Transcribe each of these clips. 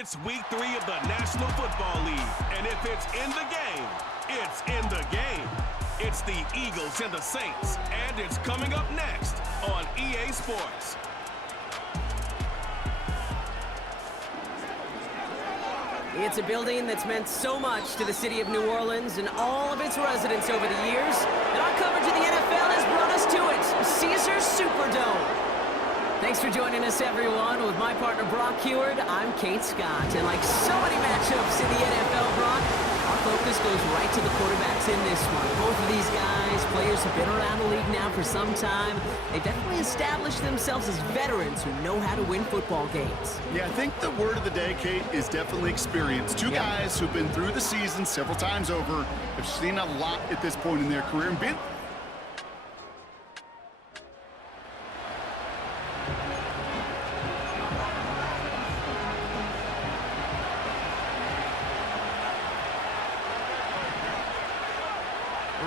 It's week 3 of the National Football League, and if it's in the game, it's in the game. It's the Eagles and the Saints, and it's coming up next on EA Sports. It's a building that's meant so much to the city of New Orleans and all of its residents over the years, and our coverage of the NFL has brought us to it, Caesars Superdome. Thanks for joining us, everyone. With my partner, Brock Heward, I'm Kate Scott. And like so many matchups in the NFL, Brock, our focus goes right to the quarterbacks in this one. Both of these guys, players who've been around the league now for some time. They've definitely established themselves as veterans who know how to win football games. Yeah, I think the word of the day, Kate, is definitely experience. Two guys who've been through the season several times over, have seen a lot at this point in their career. And been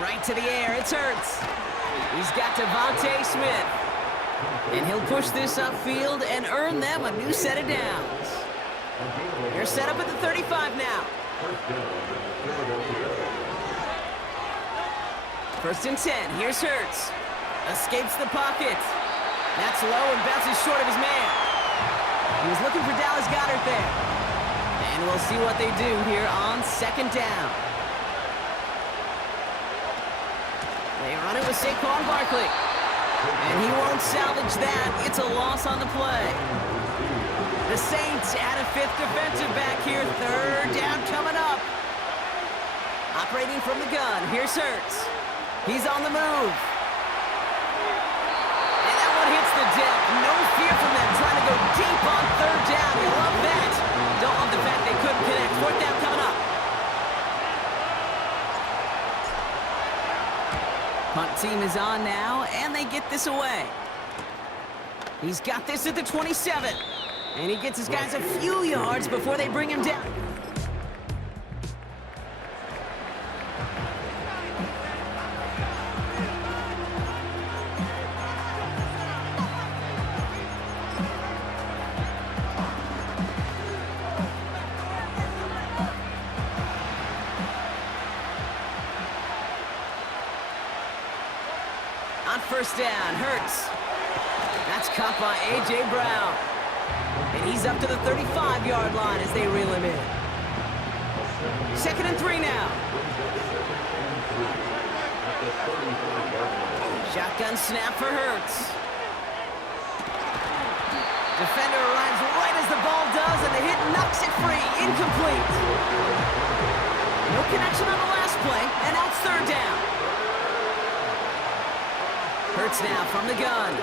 right to the air, it's Hurts. He's got Devontae Smith. And he'll push this upfield and earn them a new set of downs. They're set up at the 35 now. First and 10, here's Hurts. Escapes the pocket. That's low and bounces short of his man. He was looking for Dallas Goedert there. And we'll see what they do here on second down. They run it with Saquon Barkley. And he won't salvage that. It's a loss on the play. The Saints add a fifth defensive back here. Third down coming up. Operating from the gun. Here's Hurts. He's on the move. And that one hits the deck. No fear from them trying to go deep on third down. You love that. Don't love the fact they couldn't connect. Fourth down coming up. Punt team is on now, and they get this away. He's got this at the 27. And he gets his guys a few yards before they bring him down. On first down, Hurts. That's caught by A.J. Brown. And he's up to the 35-yard line as they reel him in. Second and 3 now. Shotgun snap for Hurts. Defender arrives right as the ball does, and the hit knocks it free. Incomplete. No connection on the last play, and now it's third down. Hurts now from the gun.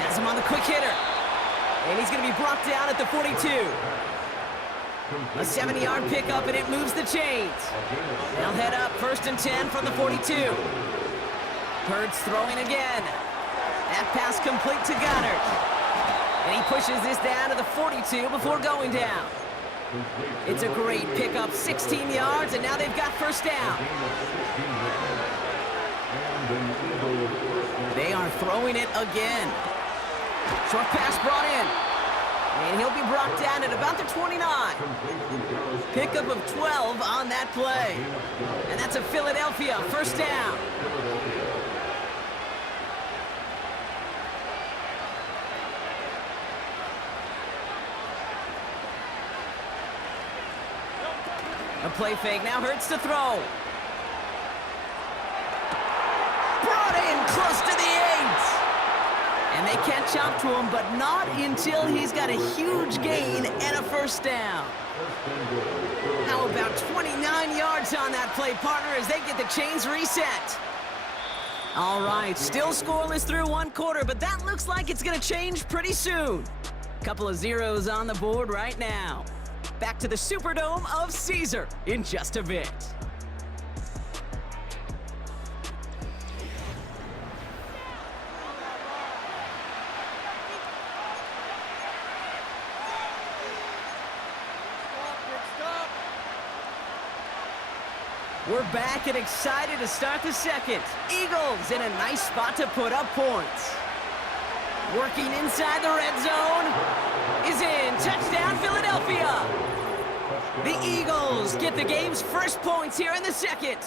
Has him on the quick hitter. And he's going to be brought down at the 42. A 70-yard pickup, and it moves the chains. They'll head up first and 10 from the 42. Hurts throwing again. That pass complete to Goedert. And he pushes this down to the 42 before going down. It's a great pickup, 16 yards, and now they've got first down. They are throwing it again. Short pass brought in. And he'll be brought down at about the 29. Pickup of 12 on that play. And that's a Philadelphia first down. A play fake, now Hurts to throw. Brought in close to the 8. And they catch up to him, but not until he's got a huge gain and a first down. Now about 29 yards on that play, partner, as they get the chains reset. All right, still scoreless through one quarter, but that looks like it's going to change pretty soon. Couple of zeros on the board right now. Back to the Superdome of Caesar in just a bit. We're back and excited to start the second. Eagles in a nice spot to put up points. Working inside the red zone is in. Touchdown, Philadelphia. The Eagles get the game's first points here in the second.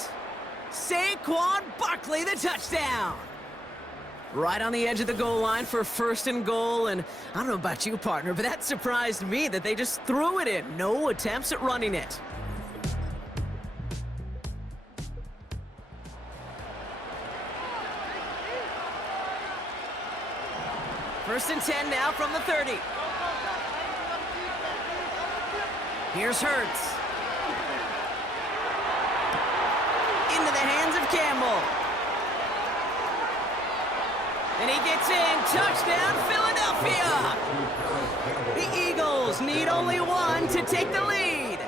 Saquon Barkley, the touchdown. Right on the edge of the goal line for first and goal, and I don't know about you, partner, but that surprised me that they just threw it in. No attempts at running it. First and 10 now from the 30. Here's Hurts. Into the hands of Campbell. And he gets in. Touchdown, Philadelphia! The Eagles need only one to take the lead.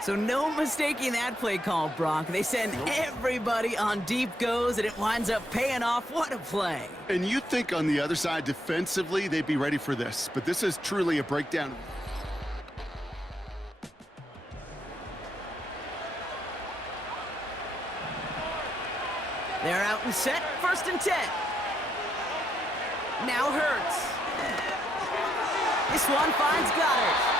So no mistaking that play call, Brock. They send everybody on deep goes, and it winds up paying off. What a play. And you'd think on the other side, defensively, they'd be ready for this. But this is truly a breakdown. They're out and set. First and 10. Now Hurts. This one finds Goddard.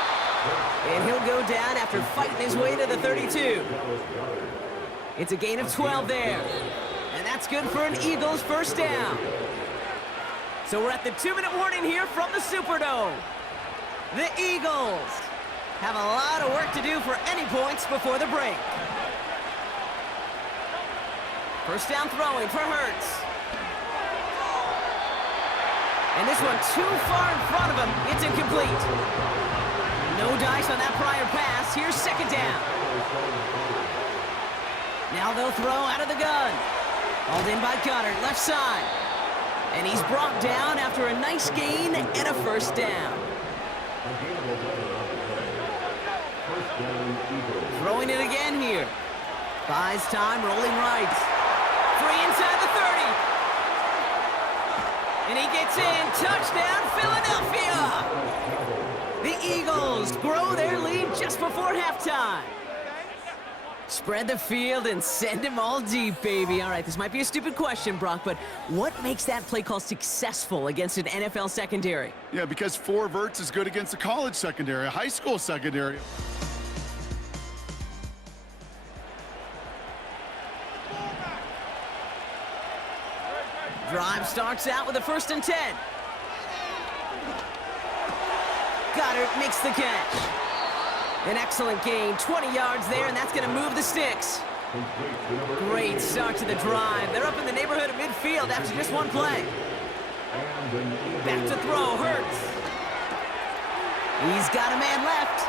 And he'll go down after fighting his way to the 32. It's a gain of 12 there. And that's good for an Eagles first down. So we're at the 2-minute warning here from the Superdome. The Eagles have a lot of work to do for any points before the break. First down throwing for Hurts. And this one too far in front of him. It's incomplete. No dice on that prior pass. Here's second down. Now they'll throw out of the gun. Hauled in by Goddard, left side. And he's brought down after a nice gain and a first down. Throwing it again here. Buys time, rolling right. 3 inside the 30. And he gets in. Touchdown, Philadelphia! The Eagles grow their lead just before halftime. Spread the field and send them all deep, baby. All right, this might be a stupid question, Brock, but what makes that play call successful against an NFL secondary? Yeah, because 4 verts is good against a college secondary, a high school secondary. Drive starts out with a first and 10. Goddard makes the catch. An excellent gain, 20 yards there, and that's going to move the sticks. Great start to the drive. They're up in the neighborhood of midfield after just one play. Back to throw, Hurts. He's got a man left.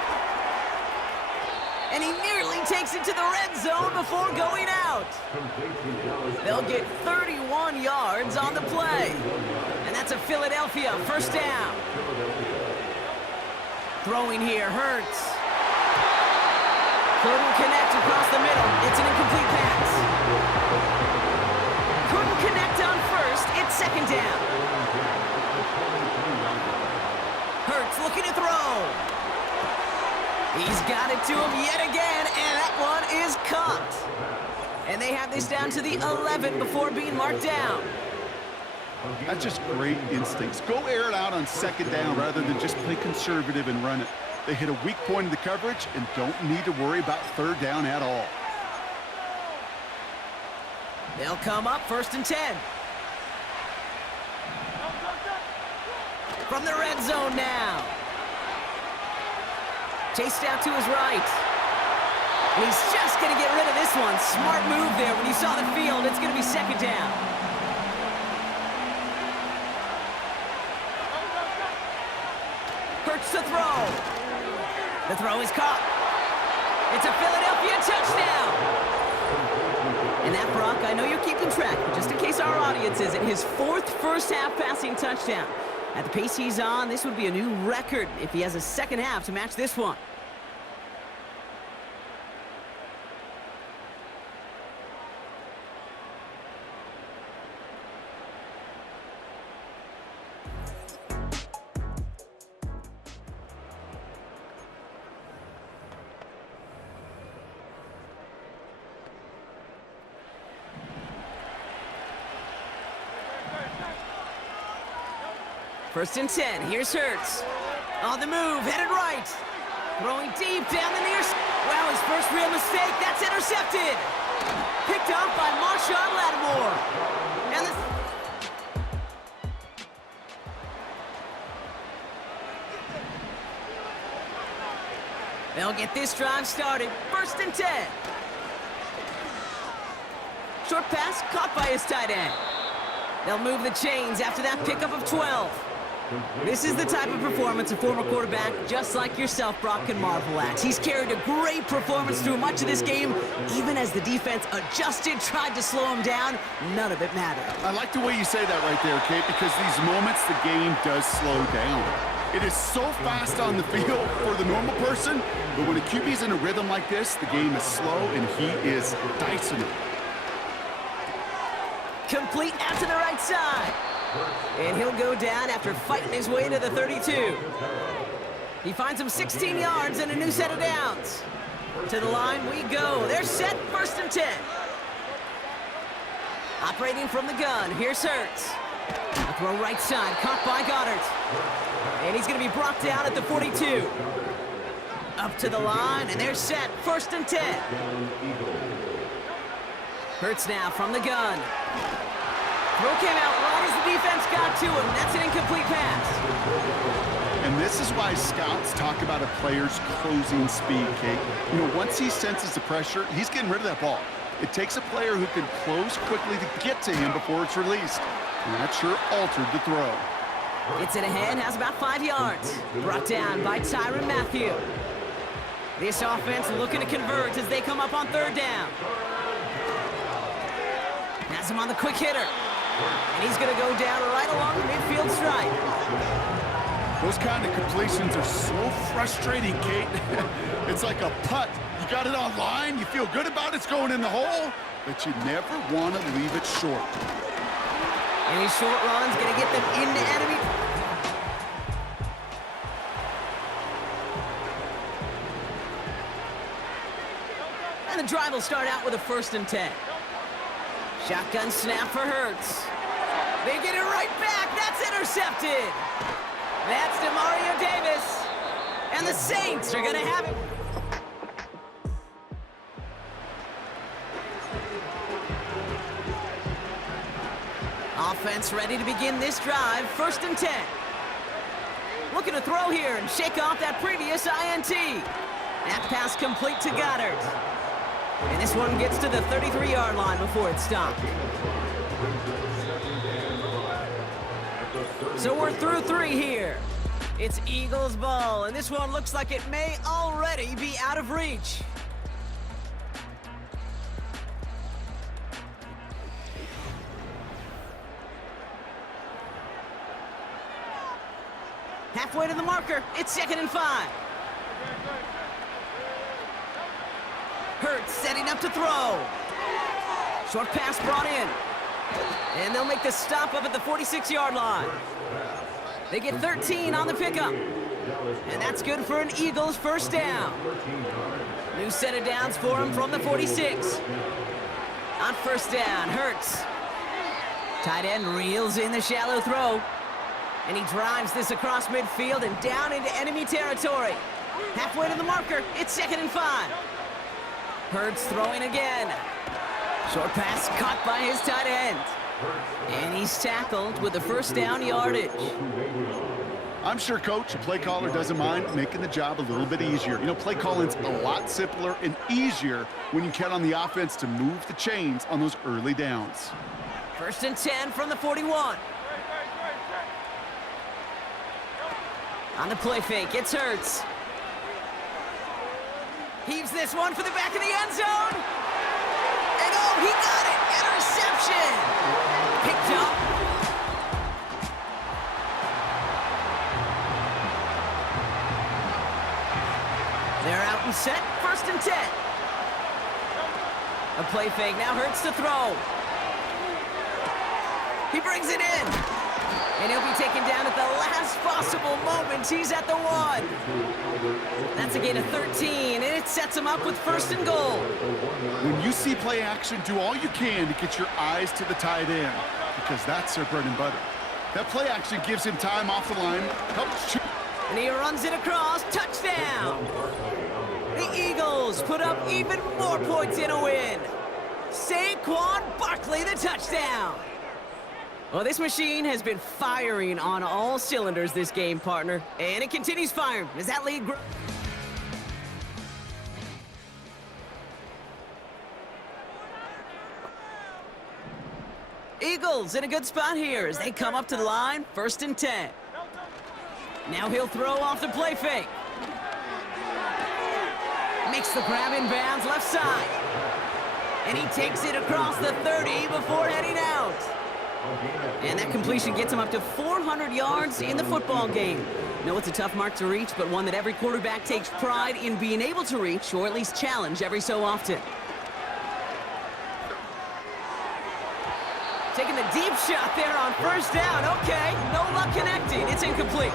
And he nearly takes it to the red zone before going out. They'll get 31 yards on the play. And that's a Philadelphia first down. Throwing here, Hurts. Couldn't connect across the middle. It's an incomplete pass. Couldn't connect on first. It's second down. Hurts looking to throw. He's got it to him yet again, and that one is caught. And they have this down to the 11 before being marked down. That's just great instincts. Go air it out on second down rather than just play conservative and run it. They hit a weak point in the coverage and don't need to worry about third down at all. They'll come up first and 10. From the red zone now. Chased out to his right. And he's just going to get rid of this one. Smart move there. When you saw the field, it's going to be second down. Hurts to throw. The throw is caught. It's a Philadelphia touchdown. And that, Brock, I know you're keeping track, but just in case our audience isn't, his 4th first-half passing touchdown. At the pace he's on, this would be a new record if he has a second half to match this one. First and 10, here's Hurts. On the move, headed right. Throwing deep down the near side. Wow, his first real mistake. That's intercepted. Picked off by Marshawn Lattimore. And the... They'll get this drive started. 1st and 10. Short pass caught by his tight end. They'll move the chains after that pickup of 12. This is the type of performance a former quarterback just like yourself, Brock, can marvel at. He's carried a great performance through much of this game. Even as the defense adjusted, tried to slow him down, none of it mattered. I like the way you say that right there, Kate, because these moments the game does slow down. It is so fast on the field for the normal person, but when a QB's in a rhythm like this, the game is slow and he is dicing it. Complete out to the right side. And he'll go down after fighting his way to the 32. He finds him 16 yards and a new set of downs. To the line we go. They're set. 1st and 10. Operating from the gun. Here's Hurts. A throw right side. Caught by Goddard. And he's going to be brought down at the 42. Up to the line, and they're set. 1st and 10. Hurts now from the gun. Throw came out right as the defense got to him. That's an incomplete pass. And this is why scouts talk about a player's closing speed, Kate. You know, once he senses the pressure, he's getting rid of that ball. It takes a player who can close quickly to get to him before it's released. And that sure altered the throw. Gets it ahead, has about 5 yards. Brought down by Tyrann Mathieu. This offense looking to convert as they come up on 3rd down. Has him on the quick hitter. And he's going to go down right along the midfield stripe. Those kind of completions are so frustrating, Kate. It's like a putt. You got it on line, you feel good about it's going in the hole, but you never want to leave it short. Any short run's going to get them into enemy. And the drive will start out with a 1st and 10. Shotgun snap for Hurts. They get it right back. That's intercepted. That's DeMario Davis. And the Saints are going to have it. Offense ready to begin this drive. 1st and 10. Looking to throw here and shake off that previous INT. That pass complete to Goddard. And this one gets to the 33-yard line before it's stopped. So we're through 3 here. It's Eagles ball, and this one looks like it may already be out of reach. Halfway to the marker. It's 2nd and 5. Hurts setting up to throw. Short pass brought in. And they'll make the stop up at the 46-yard line. They get 13 on the pickup. And that's good for an Eagles 1st down. New set of downs for him from the 46. On 1st down, Hurts. Tight end reels in the shallow throw. And he drives this across midfield and down into enemy territory. Halfway to the marker, it's 2nd and 5. Hurts throwing again. Short pass caught by his tight end. And he's tackled with the 1st down yardage. I'm sure, Coach, a play caller doesn't mind making the job a little bit easier. You know, play calling's a lot simpler and easier when you count on the offense to move the chains on those early downs. 1st and 10 from the 41. On the play fake, it's Hurts. Heaves this one for the back of the end zone. And oh, he got it! Interception! Picked up. They're out and set. 1st and 10. A play fake. Now Hurts to throw. He brings it in. And he'll be taken down at the last possible moment. He's at the 1. That's a gain of 13, and it sets him up with 1st and goal. When you see play action, do all you can to get your eyes to the tight end, because that's their bread and butter. That play action gives him time off the line, helps shoot. And he runs it across. Touchdown! The Eagles put up even more points in a win. Saquon Barkley, the touchdown. Well, this machine has been firing on all cylinders this game, partner. And it continues firing as that lead grows. Eagles in a good spot here as they come up to the line, 1st and 10. Now he'll throw off the play fake. Makes the grab in bounds left side. And he takes it across the 30 before heading out. And that completion gets him up to 400 yards in the football game. No, it's a tough mark to reach, but one that every quarterback takes pride in being able to reach, or at least challenge every so often. Taking the deep shot there on 1st down. Okay, no luck connecting. It's incomplete.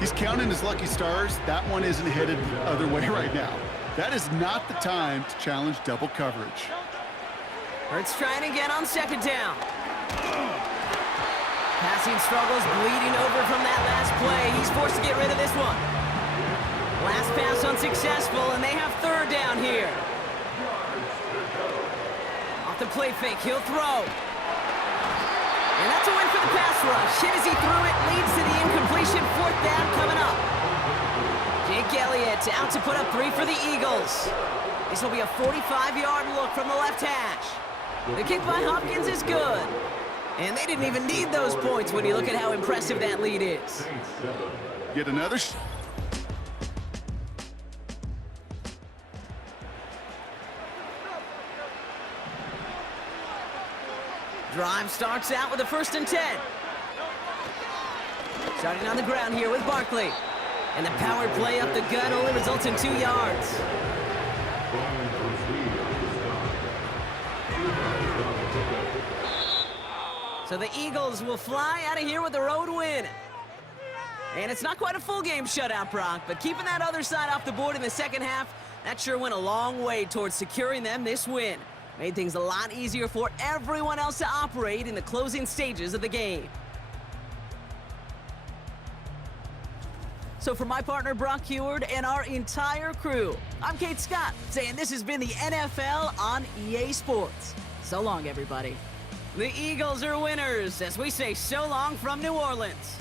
He's counting his lucky stars. That one isn't headed the other way right now. That is not the time to challenge double coverage. Hurts trying again on 2nd down. Passing struggles bleeding over from that last play. He's forced to get rid of this one. Last pass unsuccessful, and they have 3rd down here. Off the play fake, he'll throw. And that's a win for the pass rush. Hit as he threw it, leads to the incompletion. 4th down coming up. Jake Elliott out to put up 3 for the Eagles. This will be a 45-yard look from the left hash. The kick by Hopkins is good. And they didn't even need those points when you look at how impressive that lead is. Get another Drive starts out with a 1st and 10. Starting on the ground here with Barkley. And the power play up the gut only results in 2 yards. So the Eagles will fly out of here with a road win. And it's not quite a full game shutout, Brock, but keeping that other side off the board in the 2nd half, that sure went a long way towards securing them this win. Made things a lot easier for everyone else to operate in the closing stages of the game. So for my partner, Brock Heward, and our entire crew, I'm Kate Scott, saying this has been the NFL on EA Sports. So long, everybody. The Eagles are winners as we say so long from New Orleans.